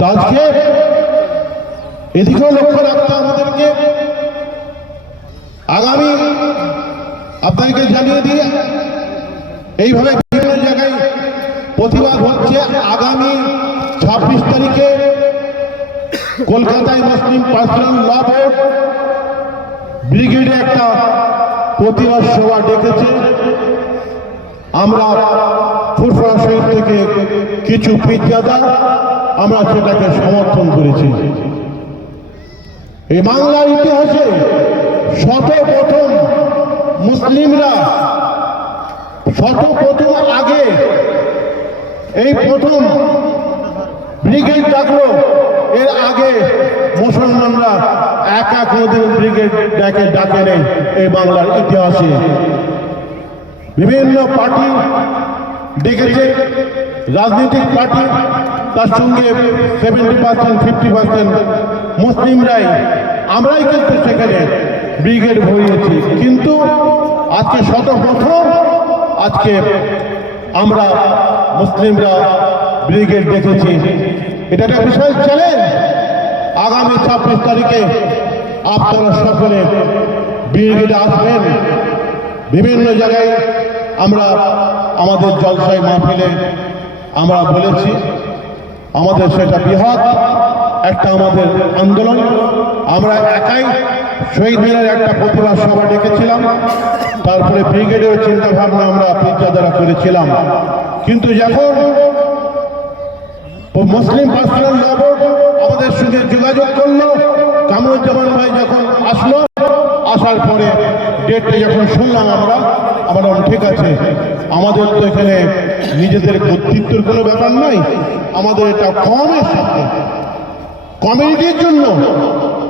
তো এদিকেও লক্ষ্য রাখতে আমাদেরকে আগামী আপনাকে জানিয়ে দিয়ে এইভাবে বিভিন্ন জায়গায় প্রতিবাদ হচ্ছে আগামী ছাব্বিশ তারিখে কলকাতায় মুসলিম পার্সোনাল ল বোর্ড ব্রিগেডে একটা প্রতিবাদ সভা ডেকেছে আমরা ফুরফুরা শহীদ থেকে কিছু পিজ্জাদা আমরা সেটাকে সমর্থন করেছি এই বাংলার ইতিহাসে শতপ্রথম মুসলিমরা শতপ্রথম আগে এই প্রথম ব্রিগেড ডাকলো এর আগে মুসলমানরা একা কোনোদিন ব্রিগেড ডাকে ডাকে নেই এই বাংলার ইতিহাসে বিভিন্ন পার্টি ডেকেছে রাজনৈতিক পার্টি তার সঙ্গে সেভেন্টি পার্সেন্ট ফিফটি পার্সেন্ট মুসলিমরাই আমরাই কিন্তু সেখানে ব্রিগেড ভরিয়েছি কিন্তু আজকে শতপ্রথম আজকে আমরা মুসলিমরা ব্রিগেড দেখেছি এটা একটা বিশাল চ্যালেঞ্জ আগামী ছাব্বিশ তারিখে আপনারা সকলে ব্রিগেডে আসবেন বিভিন্ন জায়গায় আমরা আমাদের জলসায় মাহফিলে আমরা বলেছি আমাদের সেটা বৃহৎ একটা আমাদের আন্দোলন আমরা একাই শহীদ মিনারে একটা প্রতিবাদ সভা ডেকেছিলাম তারপরে ব্রিগেডের চিন্তাভাবনা আমরা দ্বারা করেছিলাম কিন্তু যখন মুসলিম পার্সোনাল ল আমাদের সঙ্গে যোগাযোগ করলো কামরুজ্জামান ভাই যখন আসলো আসার পরে ডেটটা যখন শুনলাম আমরা আমরা ঠিক আছে আমাদের তো এখানে নিজেদের কর্তৃত্বের কোনো ব্যাপার নাই আমাদের এটা কমের সাথে কমিউনিটির জন্য